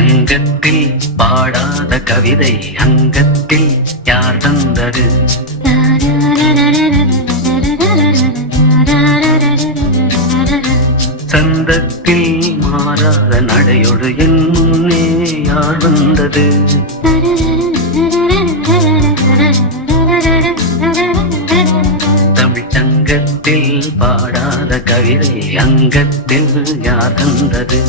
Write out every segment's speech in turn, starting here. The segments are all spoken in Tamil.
சங்கத்தில் பாடாத கவிதை அங்கத்தில் யார் தந்தது? சந்தத்தில் மாறாத நடையொடு என் முன்னே யார் வந்தது? தமிழ் சங்கத்தில் பாடாத கவிதை அங்கத்தில் யார் தந்தது?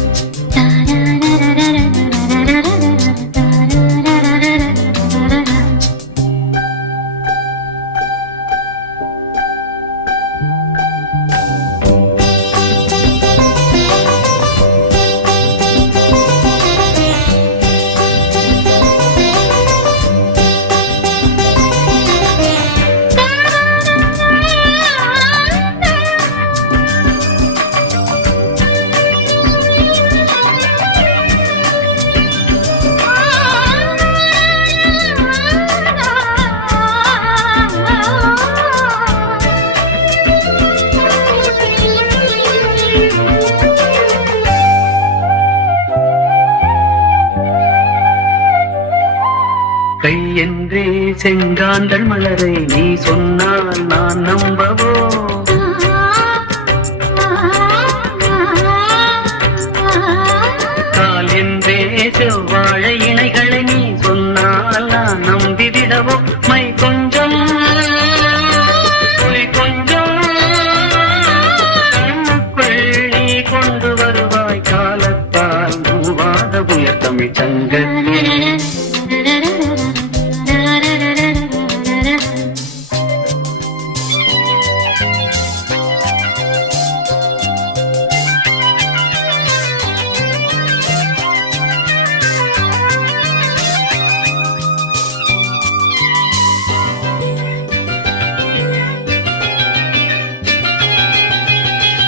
கை என்றே செங்காந்தள் மலரை நீ சொன்னால் நான் நம்பவோ? கால் என்றே செவ்வாழை இணைகளை நீ சொன்னால் நான் நம்பிவிடவோ? மை கொஞ்சம் பொய் கொஞ்சம் கண்ணுக்குள் நீ கொண்டு வருவாய் காலத்தால் மூவாத புயர் தமிழ் சங்கத்தில்.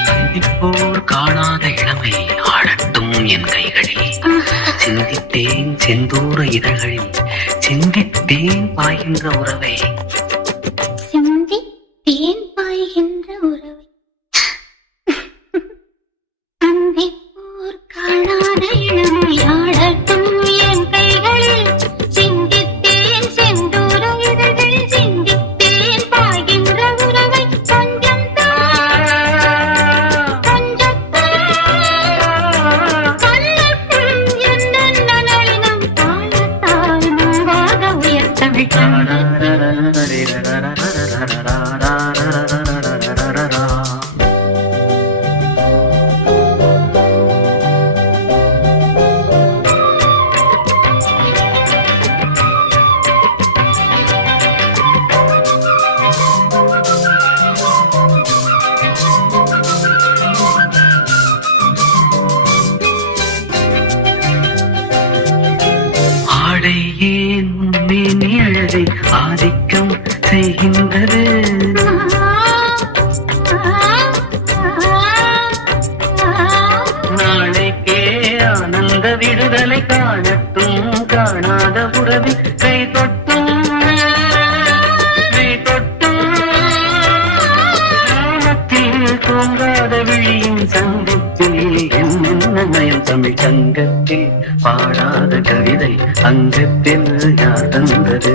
சிந்திப்போர் காணாத இளமை ஆடட்டும் என் கைகளில். சிந்தித்தேன் செந்தூர இதழ்களில் சிந்தித்தேன் பாய்கின்ற உறவை. சிந்தித்தேன் பாய்கின்ற உறவை. சிந்திப்போர் காணாத இளமை ஆடட்டும் என் கைகளில். சிந்தித்தேன் செந்தூர இதழ்களில் சிந்தித்தேன் பாய்கின்ற உறவை. ஏன் மேனி அழகை ஆதிக்கம் செய்கின்றது? நாளைக்கே ஆனந்த விடுதலை காணட்டும் காணாத உறவி. கை தொட்டும் தூங்காத விழியும் சந்தித்தில் என்னென்ன நயம் தமிழ் சங்கத்தில் பாடாத கவிதை அங்கத்தில் யார் தந்தது?